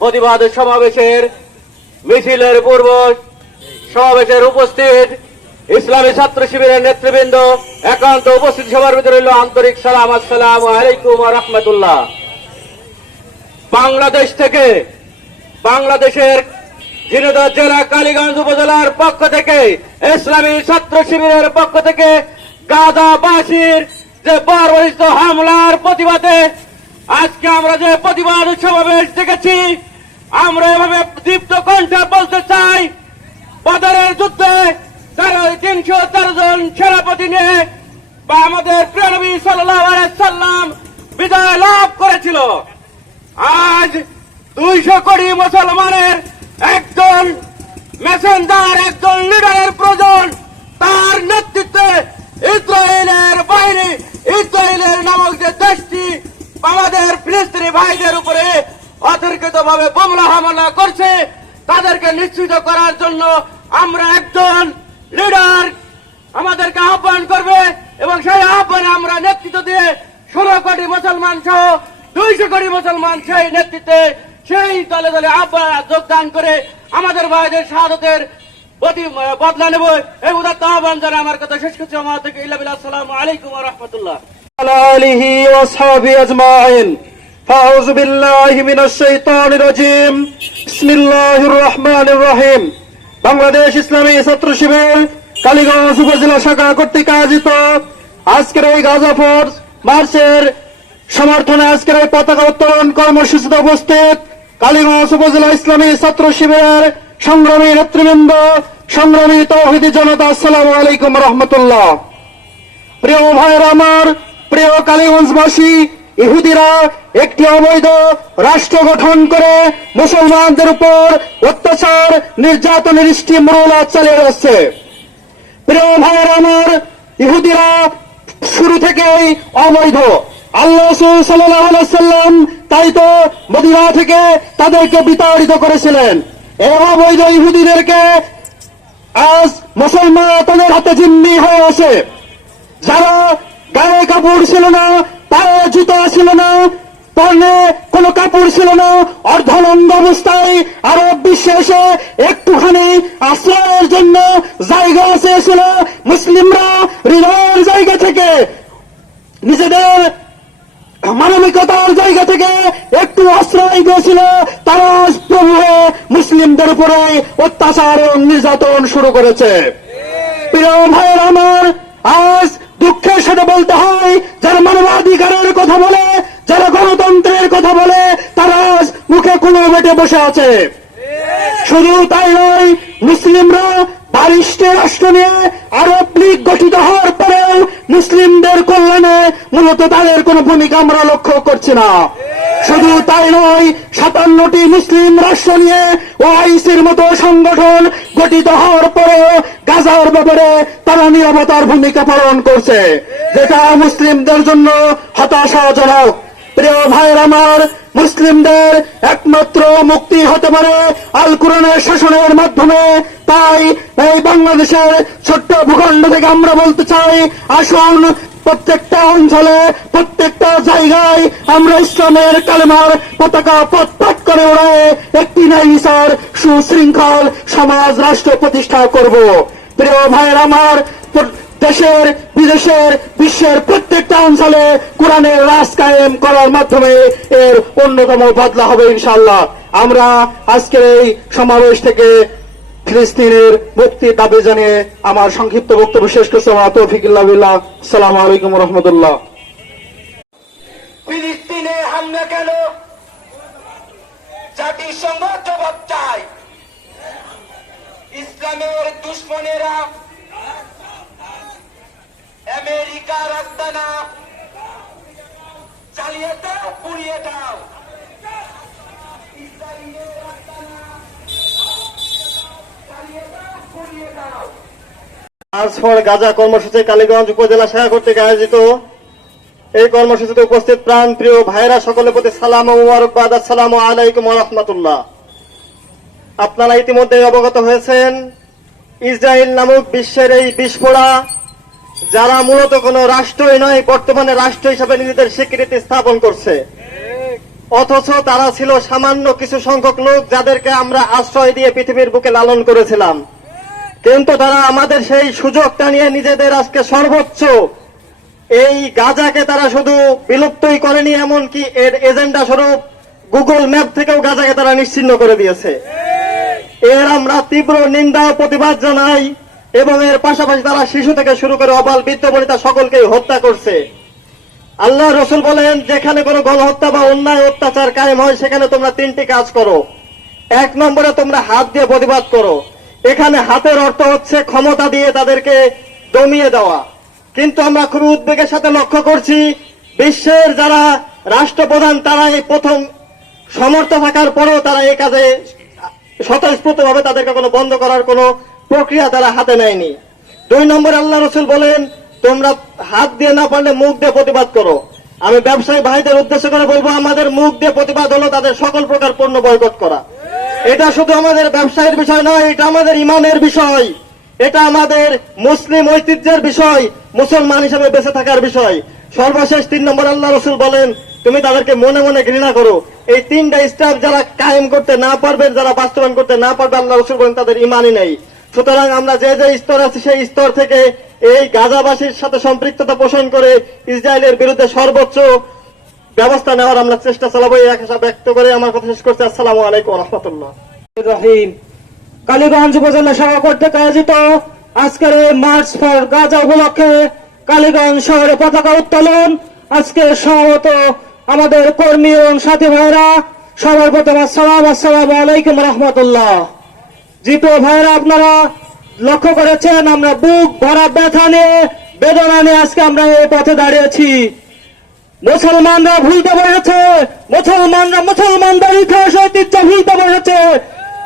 প্রতিবাদ সমাবেশের মিছিলের পূর্ব সমাবেশের উপস্থিত ইসলামী ছাত্র শিবিরের নেতৃবৃন্দ, একান্ত উপস্থিত সবার ভিতরে রইল আন্তরিক সালাম, আসসালাম আলাইকুম রহমতুল্লাহ। বাংলাদেশ থেকে, বাংলাদেশের ঝিনাইদহ জেলা কালীগঞ্জ উপজেলার পক্ষ থেকে, ইসলামী ছাত্র শিবিরের পক্ষ থেকে গাজাবাসীর যে বর্বরিত হামলার প্রতিবাদে আজকে আমরা যে প্রতিবাদ সমাবেশ দেখেছি, আমরা এভাবে দীপ্ত কণ্ঠে বলতে চাই, বদরের যুদ্ধে তিনশো তেরো জন সেনাপতি নিয়ে বা আমাদের প্রিয়নবী সাল্লাম বিজয় লাভ করেছিল। আজ দুইশো কোটি মুসলমানের একজন মেসেঞ্জার, একজন লিডারের প্রয়োজন, তার নেতৃত্বে ইসরায়েলের বাহিনী, ইসরায়েলের নামক যে আমাদের ফিলিস্তিনি ভাইদের উপরে অতর্কিত ভাবে বোমলা হামলা করছে। তাদেরকে নিশ্চিত করার জন্য আমরা একজন লিডার আমাদেরকে আহ্বান করবে এবং সেই আহ্বানে আমরা নেতৃত্ব দিয়ে ষোলো কোটি মুসলমান সহ দুইশো কোটি মুসলমান সেই নেতৃত্বে সেই দলে দলে আহ্বান যোগদান করে আমাদের ভাইদের শাহাদতের প্রতি বদলা নেব। এই উদাত্ত আহ্বান জানা আমার কথা শেষ করছি। আমার থেকে ইলাবিল্লাহ আসসালামু আলাইকুম রহমতুল্লাহ। আলিহি ওয়াসহাবি আজমাইন। فأعوذ بالله من الشيطان الرجيم بسم الله الرحمن الرحيم বাংলাদেশ ইসলামী ছাত্র শিবির কালীগঞ্জ উপজেলা শাখা কর্তৃক আয়োজিত আজকের এই গাজাফর মার্চের সমর্থনে আজকের এই পতাকা উত্তোলন কর্মসূচিতে উপস্থিত কালীগঞ্জ উপজেলা ইসলামী ছাত্র শিবিরের সংগ্রামী নেতৃবৃন্দ সংগ্রামী তৌহিদি জনতা আসসালামু আলাইকুম রহমতুল্লাহ প্রিয় ভাইয়ের আমার প্রিয় কালীগঞ্জবাসী ইহুদিরা একটি অবৈধ রাষ্ট্র গঠন করে মুসলমানদের উপর অত্যাচার, নির্যাতনের স্টিমরোলা চালিয়ে যাচ্ছে। প্রিয় ভাইয়ের আমার, ইহুদিরা শুরু থেকেই অবৈধ। আল্লাহ সাল্লাম তাই তো মদিনা থেকে তাদেরকে বিতাড়িত করেছিলেন। এই অবৈধ ইহুদিদেরকে আজ মুসলমান তাদের হাতে জিম্মি হয়ে আছে। যারা গায়ে কাপড় ছিল না পায়ে জুতা ছিল না, পর্নে কোনো কাপড় ছিল না অর্ধনঙ্গ অবস্থায় আরব বিশ্বে এসে একটুখানি আশ্রয়ের জন্য জায়গা চেয়েছিল মুসলিমরা হৃদয়ের জায়গা থেকে। নিজেদের মানবিকতার জায়গা থেকে একটু আশ্রয় দিয়েছিল তারা প্রভু মুসলিমদের উপরে অত্যাচার এবং নির্যাতন শুরু করেছে। প্রিয় ভাইয়ের আমার, আজ দুঃখের সাথে বলতে হয় যারা মানবাধিকারের কথা বলে যারা গণতন্ত্রের কথা বলে তারা আজ মুখে কোনো বেটে বসে আছে। শুধু তাই নয়, মুসলিমরা বালিষ্ঠে রাষ্ট্র নিয়ে আরব লীগ গঠিত হওয়ার পরেও মুসলিমদের কল্যাণে মূলত তাদের কোনো ভূমিকা আমরা লক্ষ্য করছি না। শুধু তাই নয়, সাতান্নটি মুসলিম রাষ্ট্র নিয়ে ওআইসির মতো সংগঠন গঠিত হওয়ার পরেও গাজার ব্যাপারে তারা নিরাপত্তার ভূমিকা পালন করছে, যেটা মুসলিমদের জন্য হতাশাজনক। প্রিয় ভাইয়ের আমার মুসলিমদের একমাত্র মুক্তি হতে পারে আল কোরআনের শাসনের মাধ্যমে। তাই এই বাংলাদেশের ছোট্ট ভূখণ্ড থেকে আমরা বলতে চাই, আসুন প্রত্যেকটা অঞ্চলে, প্রত্যেকটা জায়গায় আমরা ইসলামের কালেমার পতাকা পথ করে ওড়ায় একটি নাইসার সুশৃঙ্খল সমাজ রাষ্ট্র প্রতিষ্ঠা করব। প্রিয় ভাইয়ের আমার দেশের, বিদেশের, বিশ্বের প্রত্যেকটা অঞ্চলে কোরআনের রাজ কায়েম করার মাধ্যমে এর অন্যতম বদলা হবে ইনশাল্লাহ আমরা আজকের এই সমাবেশ থেকে ফিলিস্তিনের মুক্তির দাবি জানিয়ে আমার সংক্ষিপ্ত বক্তব্য শেষ করছে। তৌফিকুল্লাহ সালাম আলাইকুম রহমতুল্লাহ ফিলিস্তিনে হামলা কেন? জাতিসংঘ জবাব চায় ইসলামের দুশ্মনেরা আমেরিকা ইসরায়েলের আস্তানা চালিয়ে দাও। পুড়িয়ে দাও। গাজা কর্মসূচি কালীগঞ্জ উপজেলা শাখা কর্তৃক আয়োজিত। এই কর্মসূচিতে উপস্থিত প্রাণ প্রিয় ভাইরা, সকলের প্রতি সালাম ও মুবারকবাদ। আসসালামু আলাইকুম রাহমাতুল্লাহ। আপনারা ইতিমধ্যে অবগত হয়েছেন ইসরায়েল নামক বিশ্বের এই বিস্ফোরা যারা মূলত কোনো রাষ্ট্রই নয়, বর্তমানে রাষ্ট্র হিসাবে নিজেদের স্বীকৃতি স্থাপন করছে। অথচ তারা ছিল সামান্য কিছু সংখ্যক লোক যাদেরকে আমরা আশ্রয় দিয়ে পৃথিবীর বুকে লালন করেছিলাম। কিন্তু তারা আমাদের সেই সুযোগটা নিয়ে নিজেদের আজকে সর্বোচ্চ। এই গাজাকে তারা শুধু বিলুপ্তই করেনি, এমনকি এর এজেন্ডা স্বরূপ গুগল ম্যাপ থেকেও গাজাকে তারা নিশ্চিন্ন করে দিয়েছে। এর আমরা তীব্র নিন্দা প্রতিবাদ জানাই। এবং এর পাশাপাশি তারা শিশু থেকে শুরু করে অবাল বৃদ্ধ বনিতা সকলকেই হত্যা করছে। আল্লাহ রসুল বলেন, যেখানে কোনো গণহত্যা বা অন্যায় অত্যাচার কায়েম হয়, সেখানে তোমরা তিনটি কাজ করো। এক নম্বরে তোমরা হাত দিয়ে প্রতিবাদ করো। এখানে হাতের অর্থ হচ্ছে ক্ষমতা দিয়ে তাদেরকে দমিয়ে দেওয়া। কিন্তু আমরা খুবই উদ্বেগের সাথে লক্ষ্য করছি, বিশ্বের যারা রাষ্ট্রপ্রধান, তারা এই প্রথম সমর্থ থাকার পরেও তারা এই কাজে স্বতঃস্ফূর্ত ভাবে তাদেরকে কোনো বন্ধ করার কোনো প্রক্রিয়া তারা হাতে নেয়নি। দুই নম্বর আল্লাহ রসুল বলেন, তোমরা হাত দিয়ে না পারলে মুখ দিয়ে প্রতিবাদ করো। আমি ব্যবসায়ী ভাইদের উদ্দেশ্য করে বলব, আমাদের মুখ দিয়ে প্রতিবাদ হলো তাদের সকল প্রকার পণ্য বয়কট করা। এটা শুধু আমাদের ব্যবসায়ের বিষয় নয়, এটা আমাদের ইমানের বিষয়। এটা আমাদের মুসলিম ঐতিহ্যের বিষয়, মুসলমান হিসেবে বেঁচে থাকার বিষয়। সর্বশেষ তিন নম্বর আল্লাহ রসুল বলেন, তুমি তাদেরকে মনে মনে ঘৃণা করো। এই তিনটা স্টাফ যারা কায়েম করতে না পারবে যারা বাস্তবায়ন করতে না পারবে, আল্লাহ রসুল বলেন, তাদের ইমানই নেই। সুতরাং আমরা যে যে স্তর আছি, সেই স্তর থেকে এই গাজাবাসীর সাথে সম্পৃক্ততা পোষণ করে ইসরায়েলের বিরুদ্ধে সর্বোচ্চ ব্যবস্থা নেওয়ার আমরা চেষ্টা চালাবো। এই আশা ব্যক্ত করে আমার কথা শেষ করছি। আসসালামু আলাইকুম রহমতুল্লাহ রহিম। কালীগঞ্জ উপজেলা সভা কর্তৃক আয়োজিত আজকের এই মার্চ ফর গাজা উপলক্ষে কালীগঞ্জ শহরে পতাকা উত্তোলন। আজকে সমাগত আমাদের কর্মী এবং সাথী ভাইরা সবার প্রথম আসসালাম আসসালাম আলাইকুম রহমতুল্লাহ জিপো ভাইরা আপনারা লক্ষ্য করেছেন, আমরা বুক ভরা ব্যথা নিয়ে, বেদনা নিয়ে আজকে আমরা এই পথে দাঁড়িয়েছি। মুসলমানরা ভুলতে বসেছে মুসলমানরা মুসলমানদের ইতিহাস ঐতিহ্য ভুলতে বসেছে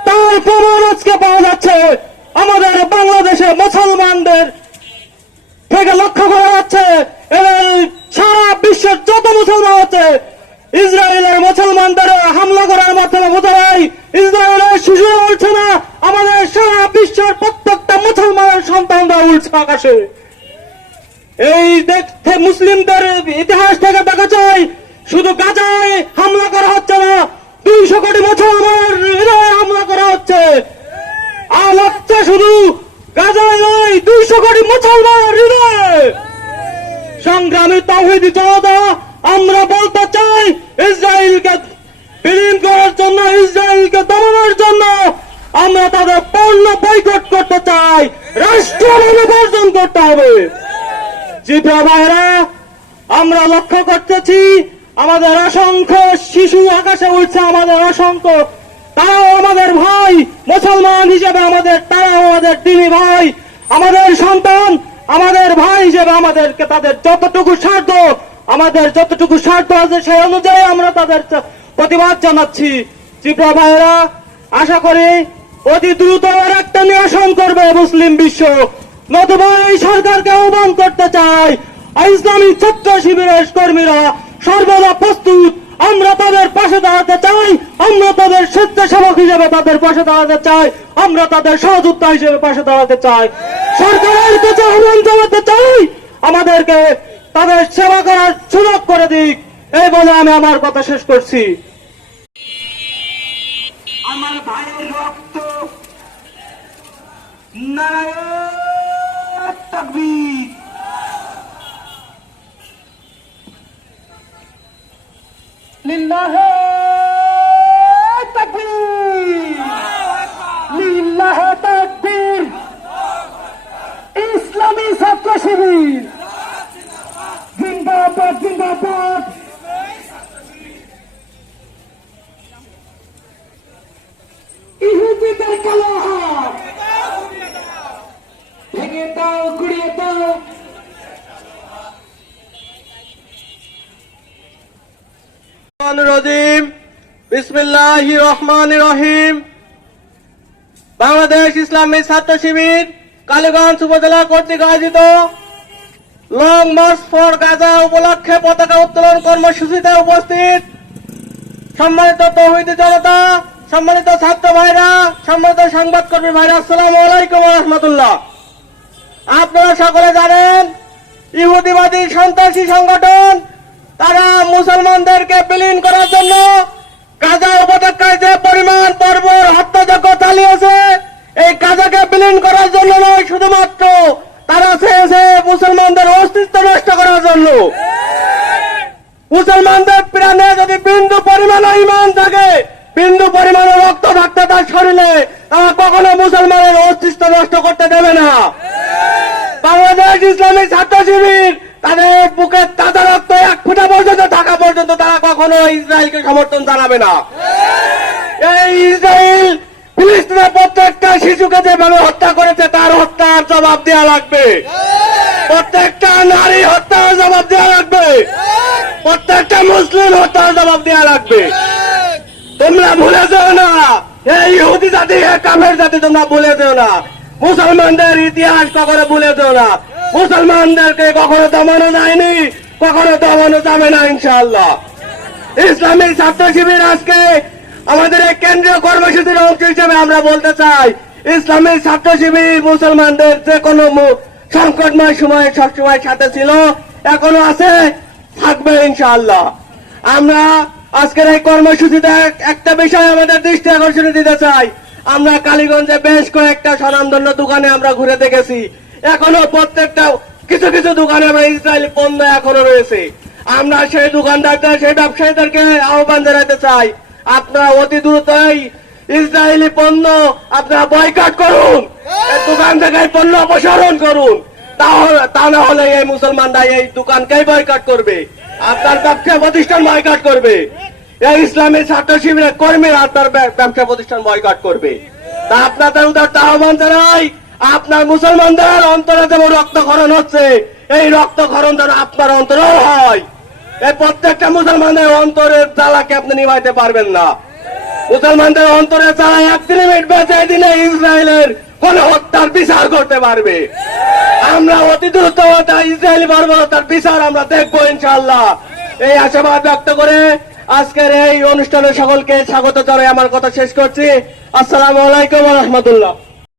তার প্রমাণ আজকে পাওয়া যাচ্ছে, আমাদের বাংলাদেশে মুসলমানদের থেকে লক্ষ্য করা যাচ্ছে এবং সারা বিশ্বের যত মুসলমান আছে ইসরায়েলের মুসলমানদের হামলা করার মাধ্যমে বোঝা যায়, ইসরায়েলের শিশুরা উঠছে না, আমাদের সারা বিশ্বের প্রত্যেকটা মুসলমানের সন্তানরা উঠছে আকাশে। এই দেখতে মুসলিমদের ইতিহাস থেকে দেখা যায়, শুধু গাজায় হামলা করা হচ্ছে না, দুইশো কোটি মুসলমানের হৃদয়ে হামলা করা হচ্ছে। আর হচ্ছে শুধু গাজায় নয়, দুইশো কোটি মুসলমানের হৃদয়ে। সংগ্রামী তাহিদি জনতা আমরা বলতে চাই ইসরায়েলকে বিলীন করার জন্য, ইসরায়েলকে দমনের জন্য আমরা তাদের পণ্য বয়কট করতে চাই। রাষ্ট্র বর্জন করতে হবে। ভাইরা আমরা লক্ষ্য করতেছি আমাদের অসংখ্য শিশু আকাশে উঠছে আমাদের অসংখ্য তারাও আমাদের ভাই, মুসলমান হিসেবে আমাদের, তারাও আমাদের তিনি ভাই, আমাদের সন্তান, আমাদের ভাই হিসেবে আমাদেরকে তাদের যতটুকু স্বার্থ আমাদের যতটুকু স্বার্থ আছে সেই অনুযায়ী আমরা তাদের প্রতিবাদ জানাচ্ছি। জিব্রা ভাইরা আশা করি অতি দ্রুত এর একটা নিরসন করবে মুসলিম বিশ্ব। নতুবা এই সরকারকে আহ্বান করতে চাই ইসলামী ছাত্র শিবিরের কর্মীরা সর্বদা প্রস্তুত। আমরা তাদের পাশে দাঁড়াতে চাই, আমরা তাদের স্বেচ্ছাসেবক হিসেবে তাদের পাশে দাঁড়াতে চাই, আমরা তাদের সহযোদ্ধা হিসেবে পাশে দাঁড়াতে চাই। সরকারের কাছে আহ্বান জানাতে চাই, আমাদেরকে তাদের সেবা করার সুযোগ করে দিক। এই বলে আমি আমার কথা শেষ করছি। আমার ভাইয়ের রক্ত লিল্লাহে রহিম। বিসমিল্লাহ রহমান রহিম। বাংলাদেশ ইসলামী ছাত্র শিবির, কালীগঞ্জ উপজেলা কর্তৃক আয়োজিত লং মার্চ ফর গাজা উপলক্ষে পতাকা উত্তোলন কর্মসূচিতে উপস্থিত সম্মানিত তৌহিদি জনতা, সম্মানিত ছাত্র ভাইরা, সম্মানিত সংবাদকর্মী ভাইরা, আসসালামু আলাইকুম রহমতুল্লাহ। আপনারা সকলে জানেন, ইহুদিবাদী সন্ত্রাসী সংগঠন তারা মুসলমানদেরকে বিলীন করার জন্য গাজা উপত্যকায় যে পরিমাণ পর্বর হত্যাযজ্ঞ চালিয়েছে, এই গাজাকে বিলীন করার জন্য নয়, শুধুমাত্র তারা চেয়েছে মুসলমানদের অস্তিত্ব নষ্ট করার জন্য। মুসলমানদের প্রাণে যদি বিন্দু পরিমাণ ইমান থাকে, বিন্দু পরিমাণ রক্ত থাকতে তার শরীরে তারা কখনো মুসলমানের অস্তিত্ব নষ্ট করতে দেবে না বাংলাদেশ ইসলামী ছাত্র শিবির তাদের বুকের তাজা রক্ত এক ফুটা পর্যন্ত থাকা পর্যন্ত তারা কখনো ইসরায়েলকে সমর্থন জানাবে না। ইসরায়েল ফিলিস্তিনের প্রত্যেকটা শিশুকে হত্যা করেছে, তার হত্যার জবাব দেওয়া লাগবে। প্রত্যেকটা নারী হত্যার জবাব দেওয়া লাগবে। প্রত্যেকটা মুসলিম হত্যার জবাব দেওয়া লাগবে। তোমরা ভুলে যেও না। ইহুদি জাতি কামের জাতি, তোমরা ভুলে যেও না। মুসলমানদের ইতিহাস কখনো ভুলে যেও না। মুসলমানদেরকে কখনো দমানো যায়নি, কখনো দমানো যাবে না, ইনশাআল্লাহ। ইসলামী ছাত্র শিবির আজকে আমাদের এই কেন্দ্রীয় কর্মসূচির অংশ হিসেবে আমরা বলতে চাই, ইসলামী ছাত্র শিবির মুসলমানদের যে কোনো সংকটময় সময়ে সবসময় সাথে ছিল, এখনও আছে, থাকবে ইনশাআল্লাহ। আমরা আজকের এই কর্মসূচিতে একটা বিষয় আমাদের দৃষ্টি আকর্ষণ দিতে চাই। আমরা কালীগঞ্জে বেশ কয়েকটা স্বনামধন্য দোকানে আমরা ঘুরে দেখেছি। এখনও প্রত্যেকটা, কিছু কিছু দোকানে আমরা ইসরায়েলি পণ্য এখনও রয়েছে। আমরা সেই দোকানদারদের সেই ব্যবসায়ীদেরকে আহ্বান জানাতে চাই। আপনারা অতি দ্রুতই ইসরায়েলি পণ্য আপনারা বয়কাট করুন। দোকান থেকে পণ্য অপসারণ করুন। তাহলে তা না হলে এই মুসলমানরা এই দোকানকেই বয়কাট করবে। আপনার ব্যবসা প্রতিষ্ঠান বয়কাট করবে। এই ইসলামী ছাত্র শিবিরের কর্মীরা আপনার ব্যবসা প্রতিষ্ঠান বয়কাট করবে। তা আপনাদের উদার আহ্বান জানাই। আপনার মুসলমানদের অন্তরে যেমন রক্তক্ষরণ হচ্ছে এই রক্তক্ষরণ যেন আপনার অন্তরেও হয়। এই প্রত্যেকটা মুসলমানের অন্তরের জ্বালাকে আপনি নিভাইতে পারবেন না। মুসলমানদের অন্তরে জ্বালা একদিনে মিটবে সেই দিনে ইসরায়েলের কোন হত্যার বিচার করতে পারবে। আমরা অতি দ্রুত ইসরায়েলি বর্বরতার বিচার আমরা দেখব ইনশাল্লাহ এই আশাবাদ ব্যক্ত করে আজকের এই অনুষ্ঠানে সকলকে স্বাগত জানাই। আমার কথা শেষ করছি। আসসালামু আলাইকুম রহমতুল্লাহ।